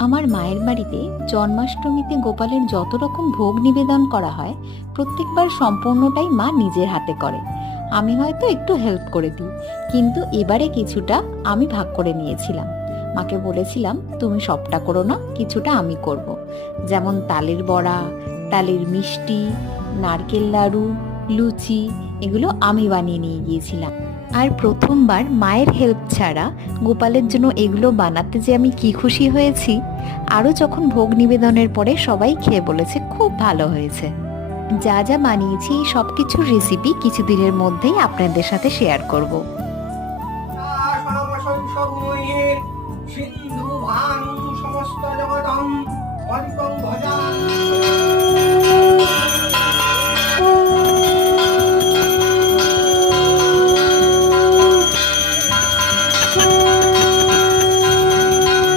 আমার মায়ের বাড়িতে জন্মাষ্টমীতে গোপালের যত রকম ভোগ নিবেদন করা হয়, প্রত্যেকবার সম্পূর্ণটাই মা নিজের হাতে করে। আমি হয়তো একটু হেল্প করে দিই, কিন্তু এবারে কিছুটা আমি ভাগ করে নিয়েছিলাম। মাকে বলেছিলাম, তুমি সবটা করো না, কিছুটা আমি করব। যেমন তালের বড়া, তালের মিষ্টি, নারকেল নাড়ু, লুচি, এগুলো আমি বানিয়ে নিয়ে গিয়েছিলাম। আর প্রথমবার মায়ের হেল্প ছাড়া গোপালের জন্য এগুলো বানাতে যে আমি কি খুশি হয়েছি! আরও যখন ভোগ নিবেদনের পরে সবাই খেয়ে বলেছে খুব ভালো হয়েছে। যা যা বানিয়েছি এই সব কিছুর রেসিপি কিছুদিনের মধ্যেই আপনাদের সাথে শেয়ার করব। সিন্ধু ভানু সমস্ত জগদম অল্পং ভজান